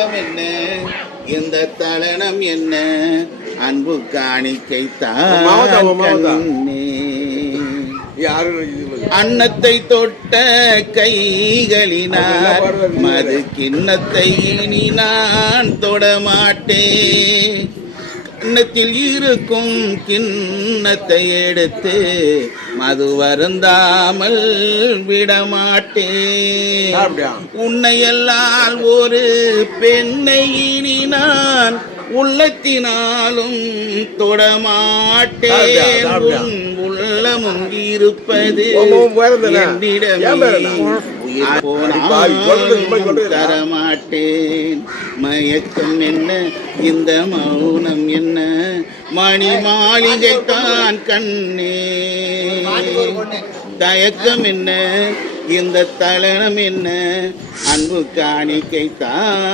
தயக்கம் என்ன, இந்த தலனம் என்ன, அன்பு காணிக்கை தானே. அன்னத்தை தொட்ட கைகளினார் மது கிண்ணத்தை இனி நான் தொடமாட்டேன். கிண்ணத்தில் இருக்கும் கிண்ணத்தை எடுத்து மது வருந்தாமல் விடமாட்டேன். உன்னையெல்லாம் ஒரு பெண்ணை இனி நான் உள்ளத்தினாலும் தொடமாட்டேன். உன் உள்ளமும் இருப்பது என்னிடமே, தரமாட்டேன். மயக்கம் என்ன, இந்த மௌனம் என்ன, மணி மாளிகை தான் கண்ணே. தயக்கம் என்ன, இந்த தலனம் என்ன, அன்பு காணிக்கை தான்.